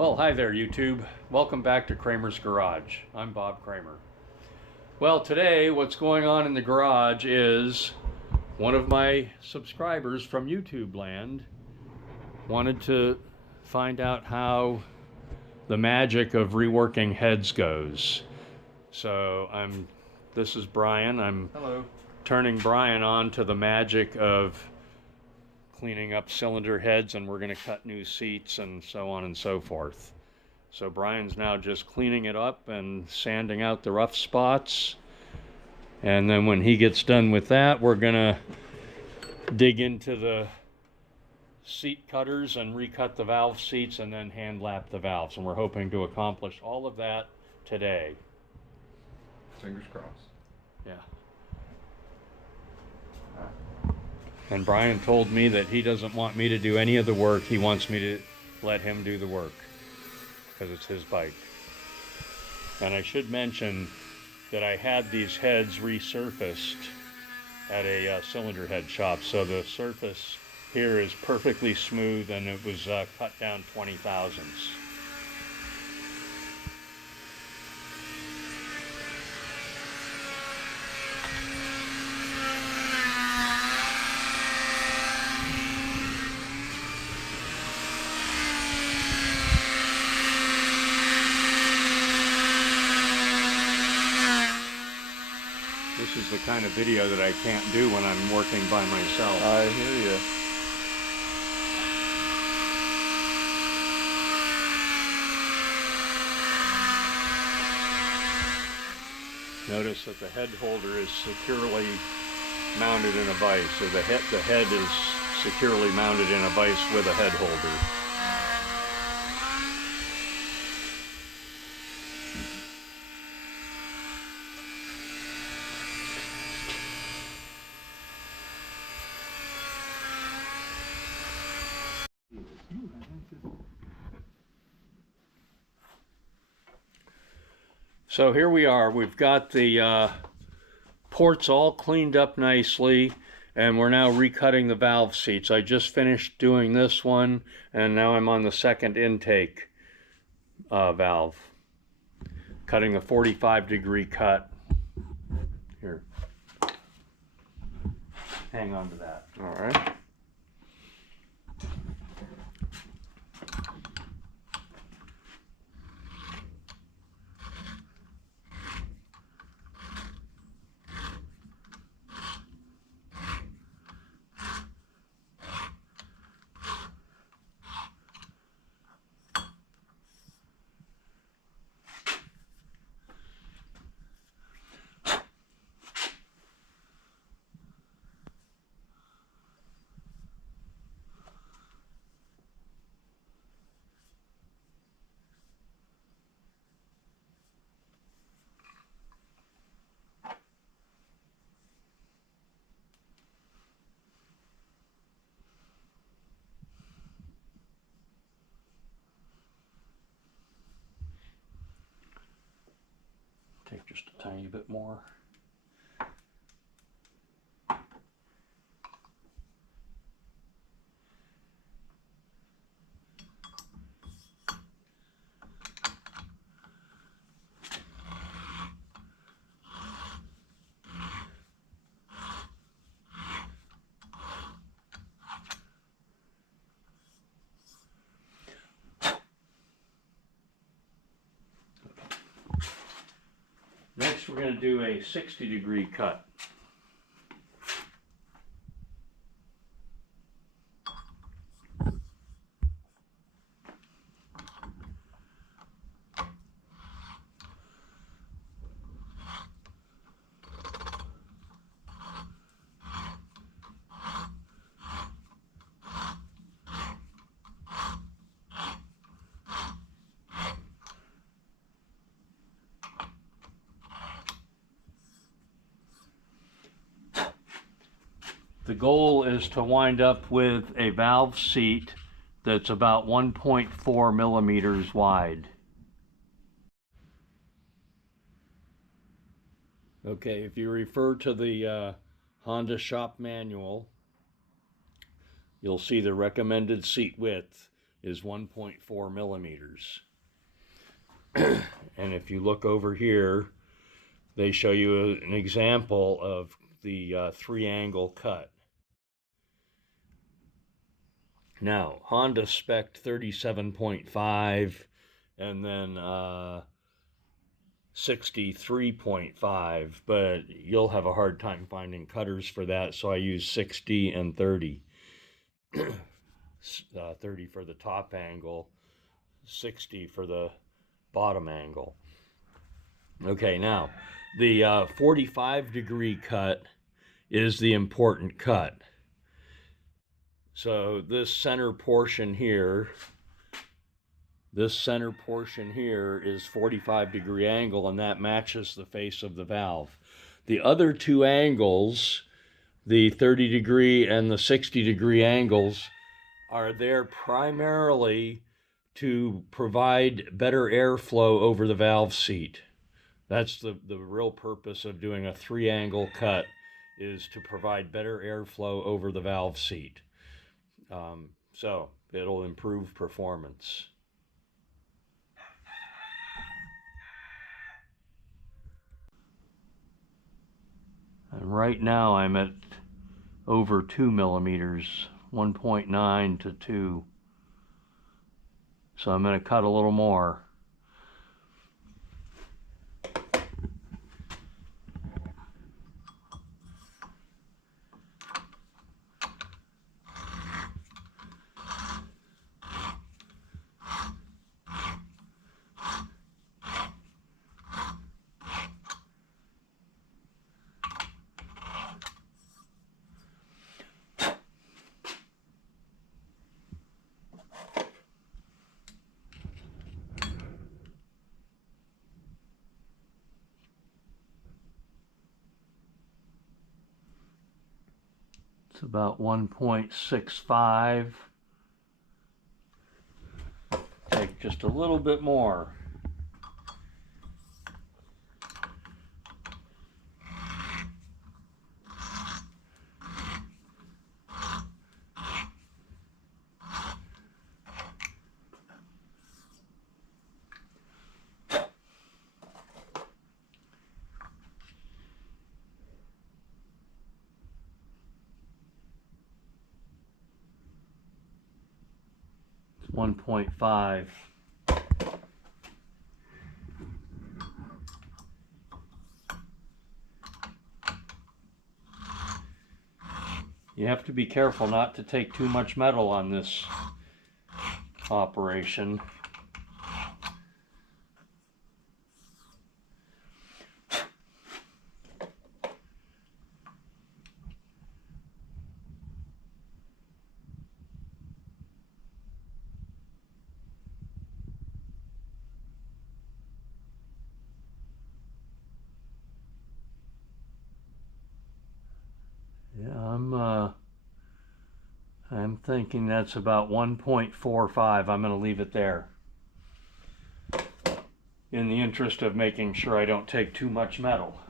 Well, hi there, YouTube. Welcome back to Kramer's Garage. I'm Bob Kramer. Well, today what's going on in the garage is one of my subscribers from YouTube land wanted to find out how the magic of reworking heads goes. So this is Brian. I'm Hello. turning Brian on to the magic of cleaning up cylinder heads, and we're going to cut new seats and so on and so forth. So Brian's now just cleaning it up and sanding out the rough spots. And then when he gets done with that, we're going to dig into the seat cutters and recut the valve seats and then hand lap the valves. And we're hoping to accomplish all of that today. Fingers crossed. Yeah. And Brian told me that he doesn't want me to do any of the work. He wants me to let him do the work because it's his bike. And I should mention that I had these heads resurfaced at a cylinder head shop. So the surface here is perfectly smooth, and it was cut down 20 thousandths. This is the kind of video that I can't do when I'm working by myself. I hear you. Notice that the head holder is securely mounted in a vise. So the head is securely mounted in a vise with a head holder. So here we are. We've got the ports all cleaned up nicely, and we're now recutting the valve seats. I just finished doing this one, and now I'm on the second intake valve, cutting the 45-degree cut. Here, hang on to that. All right. Take just a tiny bit more. Next, we're going to do a 60-degree cut. The goal is to wind up with a valve seat that's about 1.4 millimeters wide. Okay, if you refer to the Honda shop manual, you'll see the recommended seat width is 1.4 millimeters. And if you look over here, they show you an example of the 3-angle cut. Now, Honda spec'd 37.5 and then 63.5, but you'll have a hard time finding cutters for that, so I use 60 and 30. 30 for the top angle, 60 for the bottom angle. Okay, now, the 45-degree cut is the important cut. So this center portion here is 45-degree angle, and that matches the face of the valve. The other two angles, the 30-degree and the 60-degree angles, are there primarily to provide better airflow over the valve seat. That's the real purpose of doing a 3-angle cut, is to provide better airflow over the valve seat. So it'll improve performance. And right now I'm at over 2 millimeters, 1.9 to 2. So I'm going to cut a little more. It's about 1.65. Take just a little bit more. It's 1.5. You have to be careful not to take too much metal on this operation. Yeah, I'm thinking that's about 1.45. I'm going to leave it there, in the interest of making sure I don't take too much metal.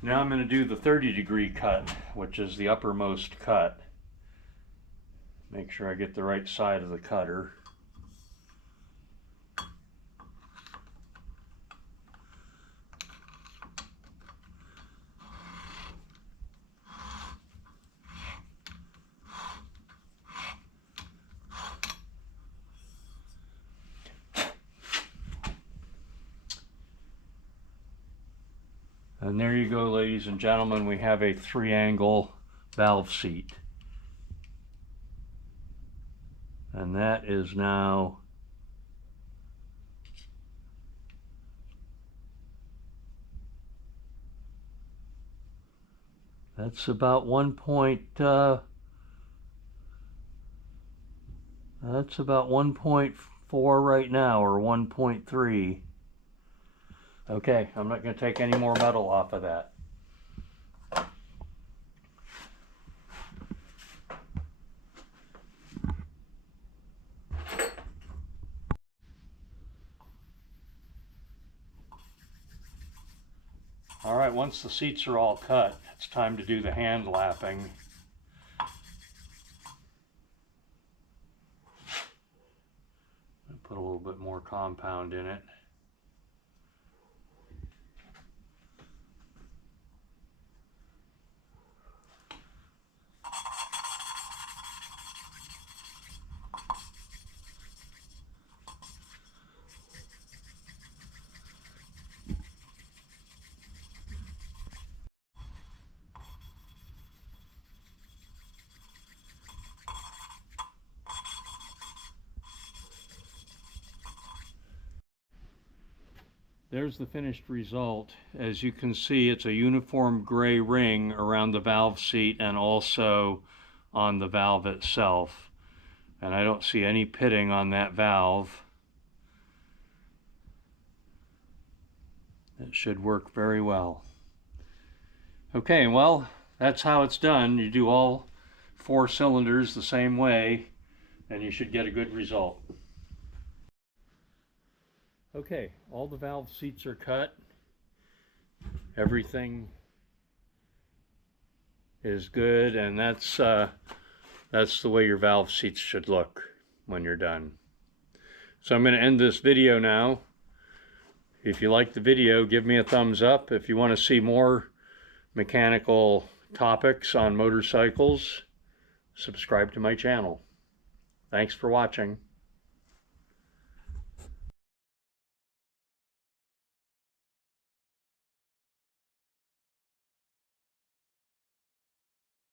Now I'm going to do the 30-degree cut, which is the uppermost cut. Make sure I get the right side of the cutter. And there you go, ladies and gentlemen, we have a 3-angle valve seat. And that is now that's about 1.4 right now, or 1.3. Okay, I'm not going to take any more metal off of that. All right, once the seats are all cut, it's time to do the hand lapping. Put a little bit more compound in it. There's the finished result. As you can see, it's a uniform gray ring around the valve seat and also on the valve itself. And I don't see any pitting on that valve. It should work very well. Okay, well, that's how it's done. You do all 4 cylinders the same way, and you should get a good result. Okay, all the valve seats are cut. Everything is good, and that's the way your valve seats should look when you're done. So I'm going to end this video now. If you like the video, give me a thumbs up. If you want to see more mechanical topics on motorcycles, subscribe to my channel. Thanks for watching.